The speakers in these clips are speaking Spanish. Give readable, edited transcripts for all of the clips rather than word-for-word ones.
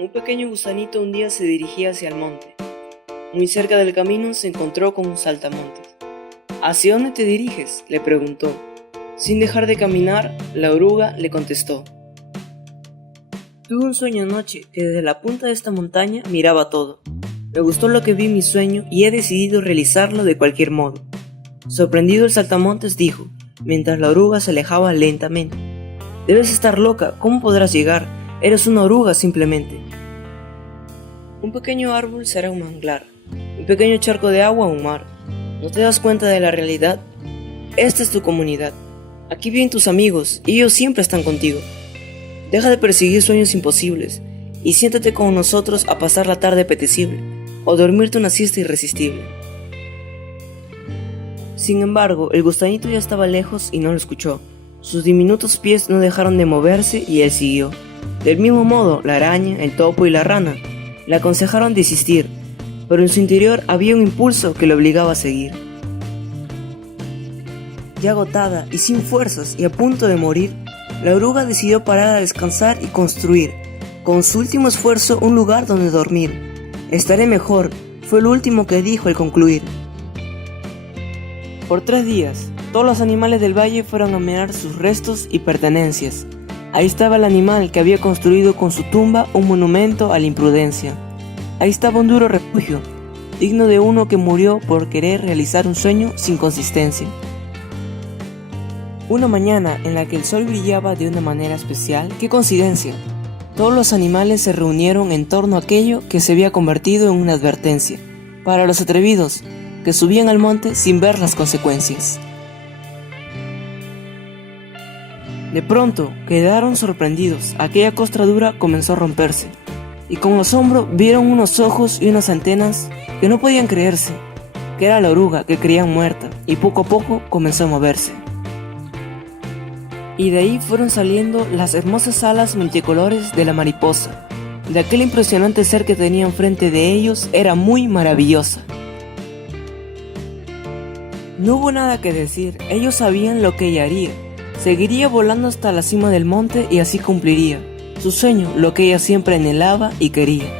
Un pequeño gusanito un día se dirigía hacia el monte. Muy cerca del camino se encontró con un saltamontes. ¿Hacia dónde te diriges?, le preguntó. Sin dejar de caminar, la oruga le contestó. Tuve un sueño anoche que desde la punta de esta montaña miraba todo. Me gustó lo que vi en mi sueño y he decidido realizarlo de cualquier modo. Sorprendido, el saltamontes dijo, mientras la oruga se alejaba lentamente. Debes estar loca, ¿cómo podrás llegar? Eres una oruga simplemente. Un pequeño árbol será un manglar, un pequeño charco de agua un mar. ¿No te das cuenta de la realidad? Esta es tu comunidad. Aquí viven tus amigos y ellos siempre están contigo. Deja de perseguir sueños imposibles y siéntate con nosotros a pasar la tarde apetecible o dormirte una siesta irresistible. Sin embargo, el gusanito ya estaba lejos y no lo escuchó. Sus diminutos pies no dejaron de moverse y él siguió. Del mismo modo, la araña, el topo y la rana le aconsejaron desistir, pero en su interior había un impulso que le obligaba a seguir. Ya agotada y sin fuerzas y a punto de morir, la oruga decidió parar a descansar y construir, con su último esfuerzo, un lugar donde dormir. Estaré mejor, fue lo último que dijo al concluir. Por 3 días, todos los animales del valle fueron a mirar sus restos y pertenencias. Ahí estaba el animal que había construido con su tumba un monumento a la imprudencia. Ahí estaba un duro refugio, digno de uno que murió por querer realizar un sueño sin consistencia. Una mañana en la que el sol brillaba de una manera especial, ¡qué coincidencia! Todos los animales se reunieron en torno a aquello que se había convertido en una advertencia para los atrevidos que subían al monte sin ver las consecuencias. De pronto quedaron sorprendidos. Aquella costra dura comenzó a romperse y con asombro vieron unos ojos y unas antenas que no podían creerse que era la oruga que creían muerta, y poco a poco comenzó a moverse. Y de ahí fueron saliendo las hermosas alas multicolores de la mariposa. De aquel impresionante ser que tenía enfrente de ellos era muy maravillosa. No hubo nada que decir, ellos sabían lo que ella haría. Seguiría volando hasta la cima del monte y así cumpliría su sueño, lo que ella siempre anhelaba y quería.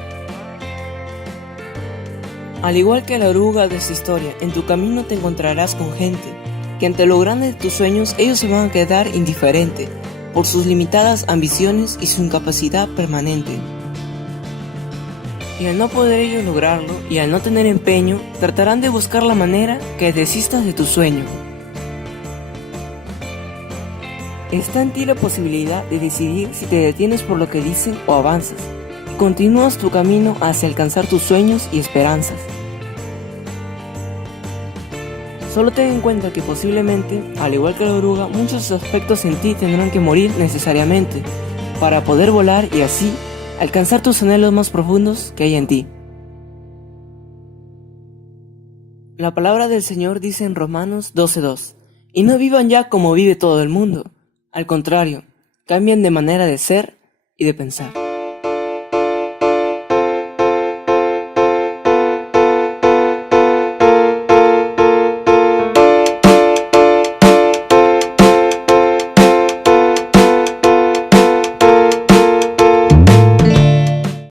Al igual que la oruga de esta historia, en tu camino te encontrarás con gente que ante lo grande de tus sueños ellos se van a quedar indiferentes por sus limitadas ambiciones y su incapacidad permanente. Y al no poder ellos lograrlo y al no tener empeño, tratarán de buscar la manera que desistas de tu sueño. Está en ti la posibilidad de decidir si te detienes por lo que dicen o avanzas y continúas tu camino hacia alcanzar tus sueños y esperanzas. Solo ten en cuenta que posiblemente, al igual que la oruga, muchos aspectos en ti tendrán que morir necesariamente para poder volar y así alcanzar tus anhelos más profundos que hay en ti. La palabra del Señor dice en Romanos 12:2, y no vivan ya como vive todo el mundo. Al contrario, cambien de manera de ser y de pensar.